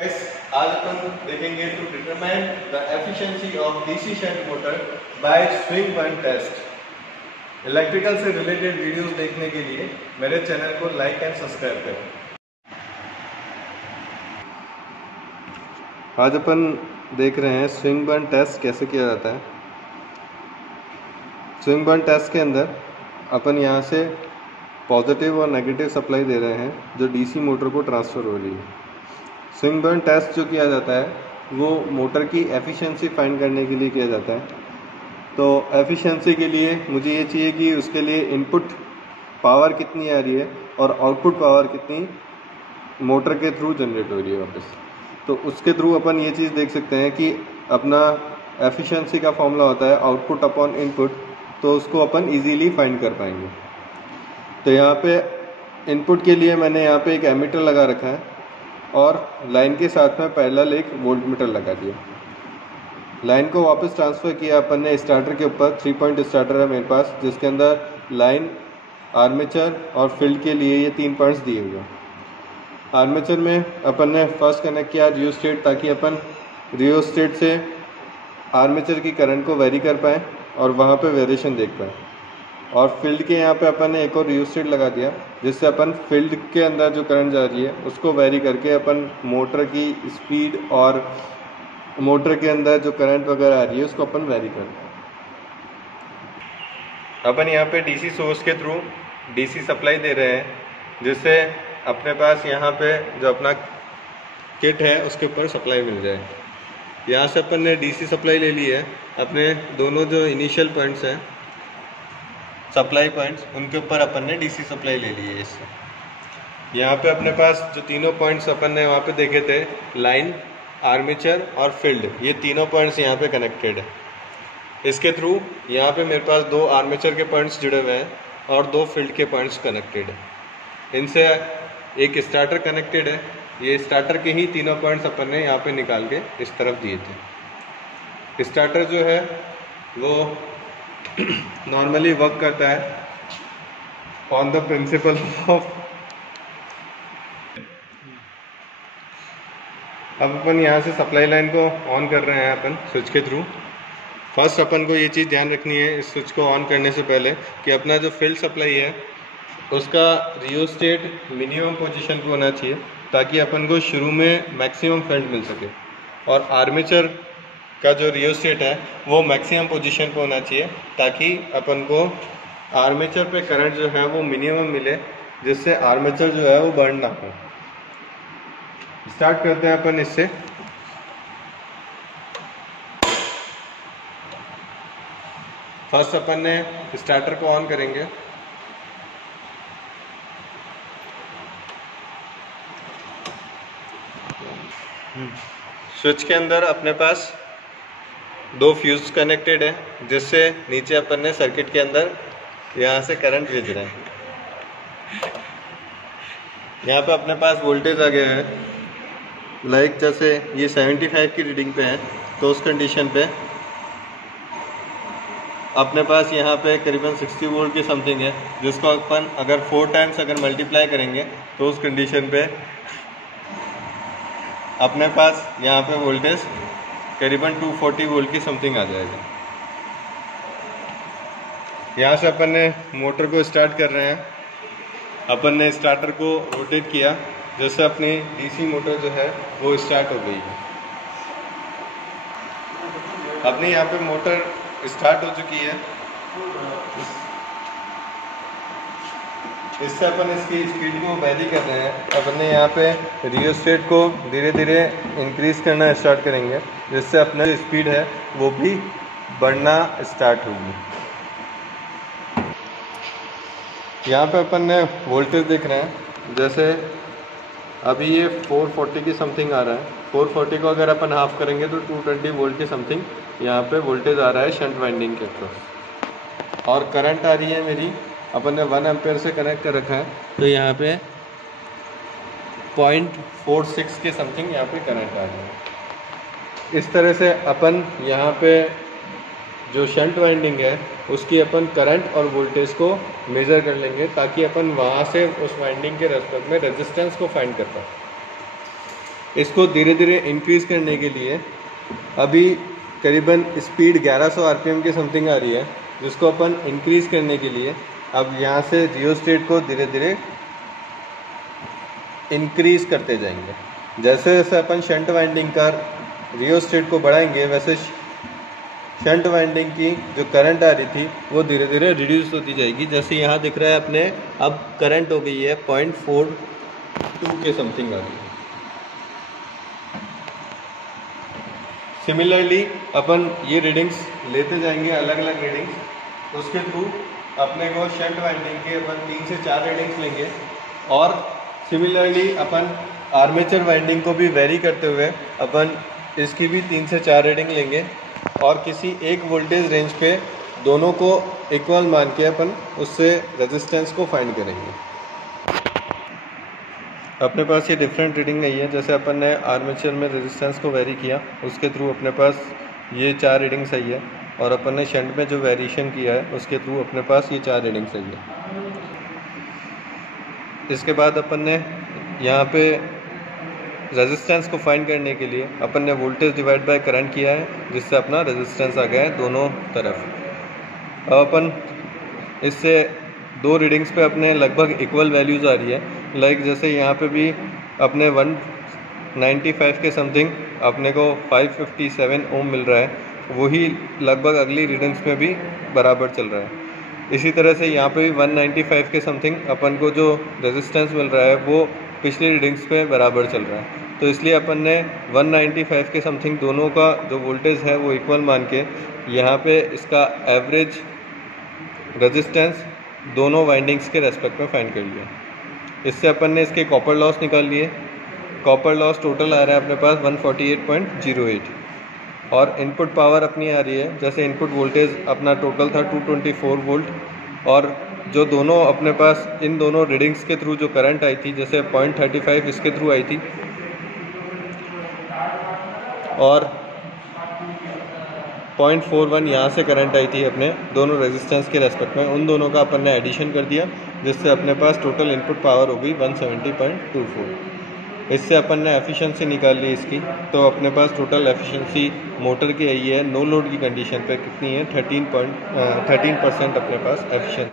आज अपन देखेंगे to determine the efficiency of DC shunt motor by Swinburne test. Electrical से related videos देखने के लिए मेरे चैनल को लाइक एंड सब्सक्राइब करें। आज अपन देख रहे हैं स्विंग बर्न टेस्ट कैसे किया जाता है। स्विंग बर्न टेस्ट के अंदर अपन यहाँ से पॉजिटिव और नेगेटिव सप्लाई दे रहे हैं जो डीसी मोटर को ट्रांसफ़र हो रही है। स्विंग बर्न टेस्ट जो किया जाता है वो मोटर की एफिशिएंसी फाइंड करने के लिए किया जाता है। तो एफिशिएंसी के लिए मुझे ये चाहिए कि उसके लिए इनपुट पावर कितनी आ रही है और आउटपुट पावर कितनी मोटर के थ्रू जनरेट हो रही है वापस। तो उसके थ्रू अपन ये चीज़ देख सकते हैं कि अपना एफिशिएंसी का फॉर्मूला होता है आउटपुट अपॉन इनपुट, तो उसको अपन इजीली फाइंड कर पाएंगे। तो यहाँ पे इनपुट के लिए मैंने यहाँ पे एक एमीटर लगा रखा है और लाइन के साथ में पैरेलल एक वोल्ट मीटर लगा दिया। लाइन को वापस ट्रांसफ़र किया अपन ने स्टार्टर के ऊपर। 3 पॉइंट स्टार्टर है मेरे पास जिसके अंदर लाइन, आर्मेचर और फील्ड के लिए ये 3 पॉइंट्स दिए हुए हैं। आर्मेचर में अपन ने फर्स्ट कनेक्ट किया रियोस्टेट, ताकि अपन रियोस्टेट से आर्मेचर की करंट को वेरी कर पाएँ और वहाँ पे वेरिएशन देख पाएँ। और फील्ड के यहाँ पे अपन ने एक और रियोस्टेट लगा दिया जिससे अपन फील्ड के अंदर जो करंट जा रही है उसको वेरी करके अपन मोटर की स्पीड और मोटर के अंदर जो करंट वगैरह आ रही है उसको अपन वेरी कर पाएँ। अपन यहाँ पे डीसी सोर्स के थ्रू डीसी सप्लाई दे रहे हैं जिससे अपने पास यहाँ पे जो अपना किट है उसके ऊपर सप्लाई मिल जाए। यहाँ से अपन ने डीसी सप्लाई ले ली है। अपने दोनों जो इनिशियल पॉइंट्स हैं सप्लाई पॉइंट्स, उनके ऊपर अपन ने डीसी सप्लाई ले ली है। इससे यहाँ पे अपने पास जो तीनों पॉइंट्स अपन ने वहाँ पे देखे थे, लाइन, आर्मेचर और फील्ड, ये तीनों पॉइंट्स यहाँ पे कनेक्टेड है। इसके थ्रू यहाँ पे मेरे पास 2 आर्मेचर के पॉइंट्स जुड़े हुए हैं और 2 फील्ड के पॉइंट्स कनेक्टेड है। इनसे एक स्टार्टर कनेक्टेड है। ये स्टार्टर के ही तीनों पॉइंट्स अपन ने यहाँ पे निकाल के इस तरफ दिए थे। स्टार्टर जो है वो नॉर्मली वर्क करता है ऑन द प्रिंसिपल ऑफ। अब अपन यहाँ से सप्लाई लाइन को ऑन कर रहे हैं अपन स्विच के थ्रू। फर्स्ट अपन को ये चीज़ ध्यान रखनी है इस स्विच को ऑन करने से पहले कि अपना जो फील्ड सप्लाई है उसका रियोस्टेट मिनिमम पोजीशन पे होना चाहिए ताकि अपन को शुरू में मैक्सिमम फील्ड मिल सके। और आर्मेचर का जो रियोस्टेट है वो मैक्सिमम पोजीशन पे होना चाहिए ताकि अपन को आर्मेचर पे करंट जो है वो मिनिमम मिले, जिससे आर्मेचर जो है वो बर्न ना हो। स्टार्ट करते हैं अपन इससे। फर्स्ट अपन ने स्टार्टर को ऑन करेंगे। स्विच के अंदर अपने पास 2 फ्यूज कनेक्टेड है जिससे नीचे अपन ने सर्किट के अंदर यहाँ से करंट भेज रहे हैं। यहाँ पे अपने पास वोल्टेज आ गया है, लाइक जैसे ये 75 की रीडिंग पे है तो उस कंडीशन पे अपने पास यहाँ पे करीबन 60 वोल्ट की समथिंग है, जिसको अपन अगर 4 टाइम्स अगर मल्टीप्लाई करेंगे तो उस कंडीशन पे अपने पास यहाँ पे वोल्टेज करीबन 240 वोल्ट की समथिंग आ जाएगा। यहाँ से अपन ने मोटर को स्टार्ट कर रहे हैं। अपन ने स्टार्टर को रोटेट किया जिससे अपनी डीसी मोटर जो है वो स्टार्ट हो गई है। अपनी यहाँ पे मोटर स्टार्ट हो चुकी है। इससे अपन इसकी स्पीड को वेरी कर रहे हैं। अपन ने यहाँ पे रियोस्टेट को धीरे धीरे इंक्रीज करना स्टार्ट करेंगे जिससे अपना जो स्पीड है वो भी बढ़ना स्टार्ट होगी। यहाँ पे अपन ने वोल्टेज देख रहे हैं, जैसे अभी ये 440 की समथिंग आ रहा है। 440 को अगर अपन हाफ करेंगे तो 220 वोल्ट की समथिंग यहाँ पे वोल्टेज आ रहा है शंट वाइंडिंग के अक्रॉस। और करंट आ रही है मेरी, अपन ने 1 एम्पेयर से कनेक्ट कर रखा है तो यहाँ पे 0.46 के समथिंग यहाँ पे करंट आ रही है। इस तरह से अपन यहाँ पे जो शंट वाइंडिंग है उसकी अपन करंट और वोल्टेज को मेज़र कर लेंगे ताकि अपन वहाँ से उस वाइंडिंग के रेस्पेक्ट में रेजिस्टेंस को फाइंड कर पाए। इसको धीरे धीरे इंक्रीज़ करने के लिए अभी करीबन स्पीड 1100 आरपीएम के समथिंग आ रही है, जिसको अपन इंक्रीज़ करने के लिए अब यहाँ से रियोस्टेट को धीरे धीरे इंक्रीज़ करते जाएंगे। जैसे जैसे अपन शंट वाइंडिंग का रियोस्टेट को बढ़ाएंगे, वैसे शंट वाइंडिंग की जो करंट आ रही थी वो धीरे धीरे रिड्यूस होती जाएगी। जैसे यहाँ दिख रहा है अपने, अब करंट हो गई है 0.42 के समथिंग आ रही है। सिमिलरली अपन ये रीडिंग्स लेते जाएंगे, अलग अलग रीडिंग्स, उसके थ्रू अपने को शंट वाइंडिंग के अपन 3 से 4 रीडिंग्स लेंगे। और सिमिलरली अपन आर्मेचर वाइंडिंग को भी वेरी करते हुए अपन इसकी भी 3 से 4 रीडिंग लेंगे और किसी एक वोल्टेज रेंज पे दोनों को इक्वल मान के अपन उससे रेजिस्टेंस को फाइंड करेंगे। अपने पास ये डिफरेंट रीडिंग आई है। जैसे अपन ने आर्मेचर में रेजिस्टेंस को वेरी किया, उसके थ्रू अपने पास ये 4 रीडिंग्स आई है, और अपन ने शंट में जो वेरिएशन किया है उसके थ्रू अपने पास ये 4 रीडिंग्स आई है। इसके बाद अपन ने यहाँ पे रेजिस्टेंस को फाइंड करने के लिए अपन ने वोल्टेज डिवाइड बाय करंट किया है, जिससे अपना रेजिस्टेंस आ गया है दोनों तरफ। अब अपन इससे 2 रीडिंग्स पे अपने लगभग इक्वल वैल्यूज़ आ रही है। लाइक जैसे यहाँ पे भी अपने 195 के समथिंग अपने को 557 ओम मिल रहा है, वही लगभग अगली रीडिंग्स में भी बराबर चल रहा है। इसी तरह से यहाँ पे भी 195 के समथिंग अपन को जो रेजिस्टेंस मिल रहा है वो पिछली रीडिंग्स पे बराबर चल रहा है। तो इसलिए अपन ने 195 के समथिंग दोनों का जो वोल्टेज है वो इक्वल मान के यहाँ पे इसका एवरेज रेजिस्टेंस दोनों वाइंडिंग्स के रेस्पेक्ट में फाइंड कर लिया। इससे अपन ने इसके कॉपर लॉस निकाल लिए। कॉपर लॉस टोटल आ रहा है अपने पास 148.08 और इनपुट पावर अपनी आ रही है, जैसे इनपुट वोल्टेज अपना टोटल था 224 वोल्ट, और जो दोनों अपने पास इन दोनों रीडिंग्स के थ्रू जो करंट आई थी, जैसे 0.35 इसके थ्रू आई थी और 0.41 यहाँ से करंट आई थी अपने दोनों रेजिस्टेंस के रेस्पेक्ट में, उन दोनों का अपन ने एडिशन कर दिया, जिससे अपने पास टोटल इनपुट पावर हो गई 170.24। इससे अपन ने एफिशिएंसी निकाल ली इसकी, तो अपने पास टोटल एफिशिएंसी मोटर की आई है नो लोड की कंडीशन पे कितनी है 13% अपने पास एफिशिएंसी।